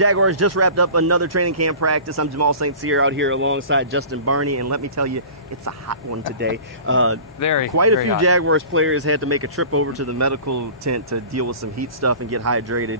Jaguars just wrapped up another training camp practice. I'm Jamal St. Cyr out here alongside Justin Barney, and let me tell you, it's a hot one today. Quite a few hot. Jaguars players had to make a trip over to the medical tent to deal with some heat stuff and get hydrated.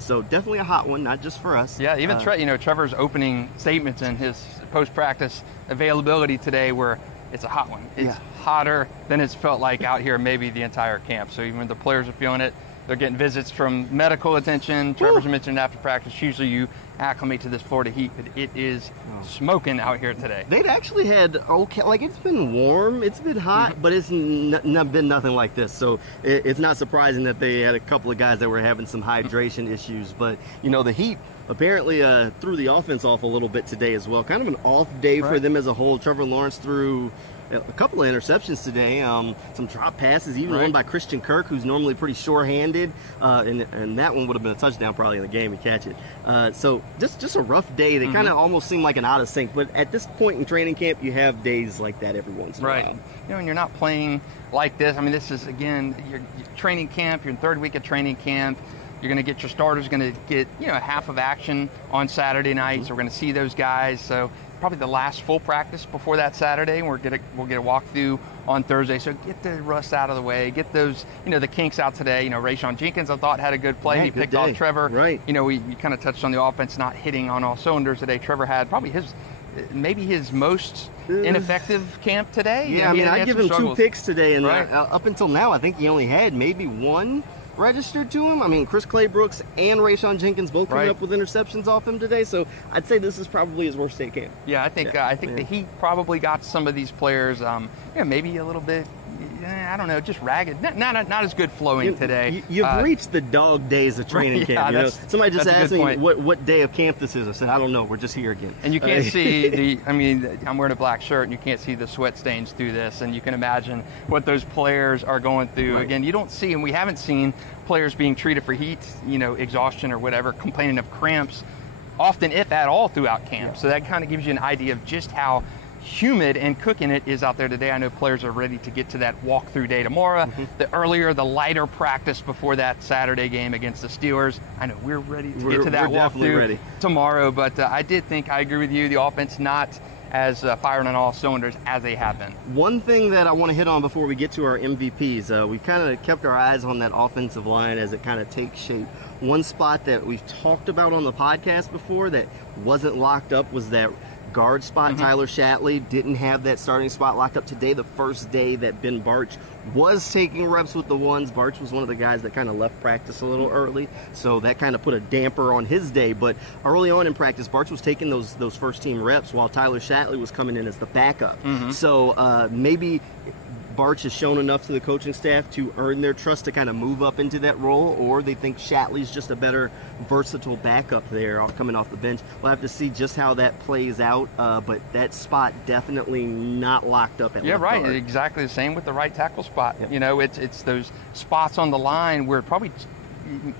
So definitely a hot one, not just for us. Yeah, even Trevor's opening statements in his post-practice availability today were, it's a hot one. It's hotter than it's felt like out here maybe the entire camp. So even the players are feeling it. They're getting visits from medical attention. Trevor's mentioned after practice, usually you acclimate to this Florida heat, but it is smoking out here today. They'd actually had, it's been warm, it's been hot, but it's been nothing like this. So it's not surprising that they had a couple of guys that were having some hydration issues. But, the heat apparently threw the offense off a little bit today as well. Kind of an off day for them as a whole. Trevor Lawrence threw a couple of interceptions today, some drop passes, even one by Christian Kirk, who's normally pretty sure-handed, and that one would have been a touchdown probably in the game to catch it. So just a rough day. They kind of almost seem like an out of sync, but at this point in training camp, you have days like that every once in a while. And you're not playing like this. I mean, this is, again, your training camp, your third week of training camp. You're going to get your starters, going to get, half of action on Saturday night, so we're going to see those guys. So probably the last full practice before that Saturday. We'll get a walkthrough on Thursday. So get the rust out of the way. Get those, the kinks out today. Rayshawn Jenkins, I thought, had a good play. He picked off Trevor. Right. We kind of touched on the offense not hitting on all cylinders today. Trevor had probably his most ineffective camp today. Yeah, I'd give him 2 picks today, and up until now, I think he only had maybe 1 registered to him. Chris Claybrooks and Rayshawn Jenkins both coming up with interceptions off him today, so I'd say this is probably his worst day camp. Yeah, I think the Heat probably got some of these players, maybe a little bit, I don't know, just ragged. Not as good flowing today. You've reached the dog days of training camp. Somebody just asked me what day of camp this is. I said, I don't know. We're just here again. And you can't see I'm wearing a black shirt, and you can't see the sweat stains through this, and you can imagine what those players are going through. Again, you don't see, and we haven't seen players being treated for heat, exhaustion or whatever, complaining of cramps, often, if at all, throughout camp. So that kind of gives you an idea of just how humid and cooking it is out there today. I know players are ready to get to that walkthrough day tomorrow. The lighter practice before that Saturday game against the Steelers. I know we're ready to get to that walkthrough tomorrow, but I agree with you, the offense not as firing on all cylinders as they have been. One thing that I want to hit on before we get to our MVPs, we've kind of kept our eyes on that offensive line as it kind of takes shape. One spot that we've talked about on the podcast before that wasn't locked up was that guard spot. Tyler Shatley didn't have that starting spot locked up today, the first day that Ben Barch was taking reps with the ones. Barch was one of the guys that kind of left practice a little early, so that kind of put a damper on his day. But early on in practice, Barch was taking those first team reps while Tyler Shatley was coming in as the backup. So maybe Barch has shown enough to the coaching staff to earn their trust to kind of move up into that role, or they think Shatley's just a better versatile backup there coming off the bench. We'll have to see just how that plays out, but that spot definitely not locked up at left guard. Exactly the same with the right tackle spot. It's those spots on the line where probably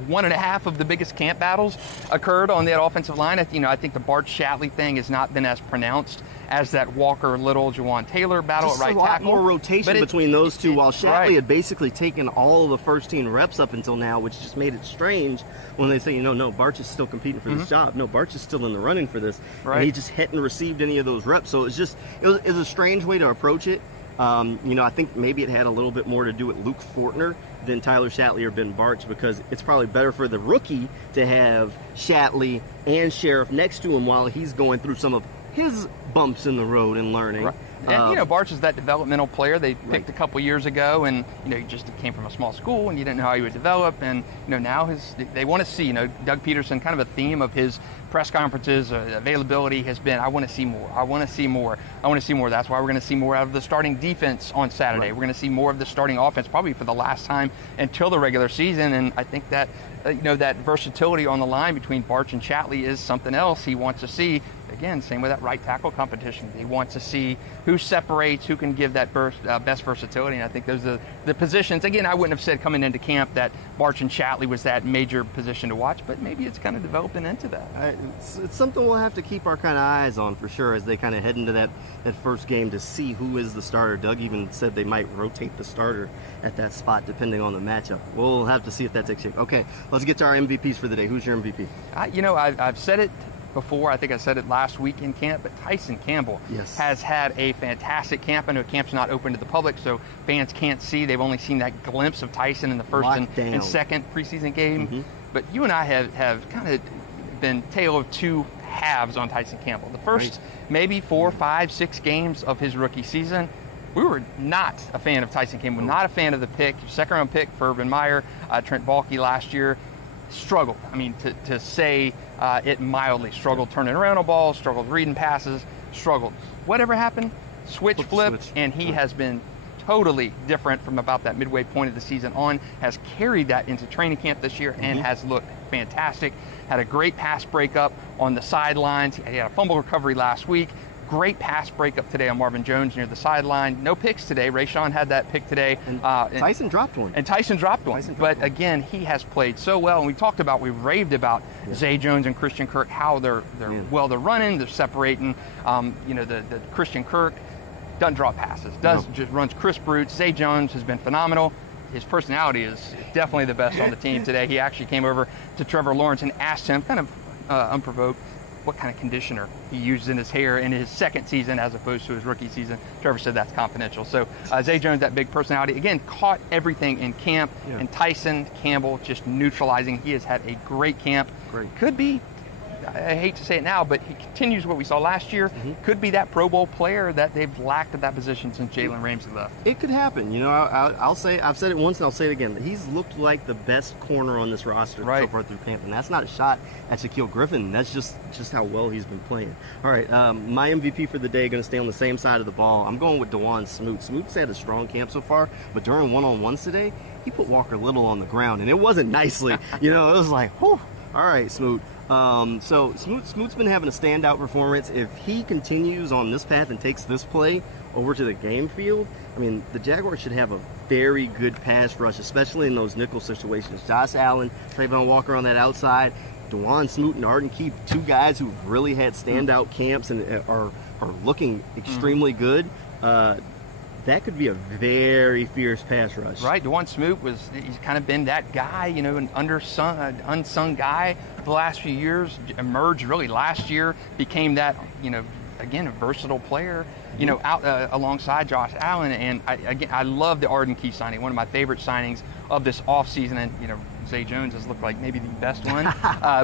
1.5 of the biggest camp battles occurred on that offensive line. I think the Barch-Shatley thing has not been as pronounced as that Walker-Little, Juwan Taylor battle at right tackle. Just a lot more rotation between those two, while Shatley had basically taken all of the first team reps up until now, which just made it strange when they say, no, Barch is still competing for this job. No, Barch is still in the running for this. And he just hadn't received any of those reps. So it was a strange way to approach it. I think maybe it had a little bit more to do with Luke Fortner than Tyler Shatley or Ben Barch, because it's probably better for the rookie to have Shatley and Sheriff next to him while he's going through some of his bumps in the road and learning. And Barch is that developmental player they picked a couple years ago, and he just came from a small school, and you didn't know how he would develop. And now they want to see. Doug Peterson, kind of a theme of his press conferences, availability has been, I want to see more. I want to see more. I want to see more. That's why we're going to see more out of the starting defense on Saturday. We're going to see more of the starting offense, probably for the last time until the regular season. And I think that that versatility on the line between Barch and Shatley is something else he wants to see. Again, same with that right tackle competition. He wants to see who separates, who can give that best versatility. And I think those are the positions. Again, I wouldn't have said coming into camp that Barch and Shatley was that major position to watch, but maybe it's kind of developing into that. It's something we'll have to keep our kind of eyes on for sure as they kind of head into that first game to see who is the starter. Doug even said they might rotate the starter at that spot depending on the matchup. We'll have to see if that takes shape. Okay, Let's get to our MVPs for the day. Who's your MVP? I've said it before. I think I said it last week in camp, but Tyson Campbell has had a fantastic camp. I know camp's not open to the public, so fans can't see. They've only seen that glimpse of Tyson in the first and second preseason game. But you and I have kind of been tale of two halves on Tyson Campbell. The first maybe 4, 5, 6 games of his rookie season, we were not a fan of Tyson Campbell, not a fan of the pick. Second-round pick for Urban Meyer, Trent Baalke last year. Struggled. I mean, to say it mildly. Struggled turning around a ball, struggled reading passes, struggled. Whatever happened, flipped, and he has been totally different from about that midway point of the season on, has carried that into training camp this year and has looked fantastic. Had a great pass breakup on the sidelines. He had a fumble recovery last week. Great pass breakup today on Marvin Jones near the sideline. No picks today. Rayshawn had that pick today. And Tyson dropped one. But again, he has played so well. And we raved about Zay Jones and Christian Kirk, how they're running, they're separating. The Christian Kirk doesn't drop passes, just runs crisp routes. Zay Jones has been phenomenal. His personality is definitely the best on the team today. He actually came over to Trevor Lawrence and asked him, kind of unprovoked, what kind of conditioner he uses in his hair in his second season as opposed to his rookie season. Trevor said that's confidential. So Zay Jones, that big personality, again, caught everything in camp. And Tyson Campbell just neutralizing. He has had a great camp. Could be, I hate to say it now, but he continues what we saw last year. Could be that Pro Bowl player that they've lacked at that position since Jalen Ramsey left. It could happen. I'll say, I've said it once and I'll say it again. He's looked like the best corner on this roster so far through camp, and that's not a shot at Shaquille Griffin. That's just how well he's been playing. All right, my MVP for the day, going to stay on the same side of the ball. I'm going with DeJuan Smoot. Smoot's had a strong camp so far, but during one-on-ones today, he put Walker Little on the ground, and it wasn't nicely. It was like, whew, all right, Smoot. So Smoot's been having a standout performance. If he continues on this path and takes this play over to the game field, I mean, the Jaguars should have a very good pass rush, especially in those nickel situations. Josh Allen, Trayvon Walker on that outside, DeJuan Smoot and Arden Key, two guys who've really had standout camps and are looking extremely good. That could be a very fierce pass rush. Right, DeJuan Smoot he's kind of been that guy, an unsung guy the last few years, emerged really last year, became that, again, a versatile player, out alongside Josh Allen. And I love the Arden Key signing, one of my favorite signings of this offseason. And, Zay Jones has looked like maybe the best one.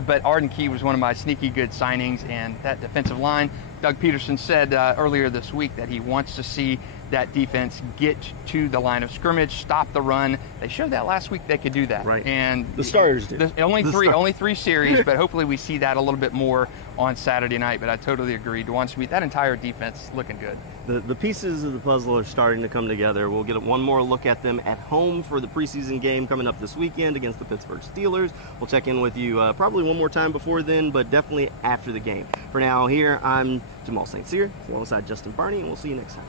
But Arden Key was one of my sneaky good signings. And that defensive line, Doug Peterson said earlier this week that he wants to see that defense get to the line of scrimmage, stop the run. They showed that last week they could do that. Right. And the starters did. Only three series, but hopefully we see that a little bit more on Saturday night. But I totally agree. DeJuan Smoot, that entire defense looking good. The pieces of the puzzle are starting to come together. We'll get one more look at them at home for the preseason game coming up this weekend against the Pittsburgh Steelers. We'll check in with you probably one more time before then, but definitely after the game. For now, here, I'm Jamal St. Cyr alongside Justin Barney, and we'll see you next time.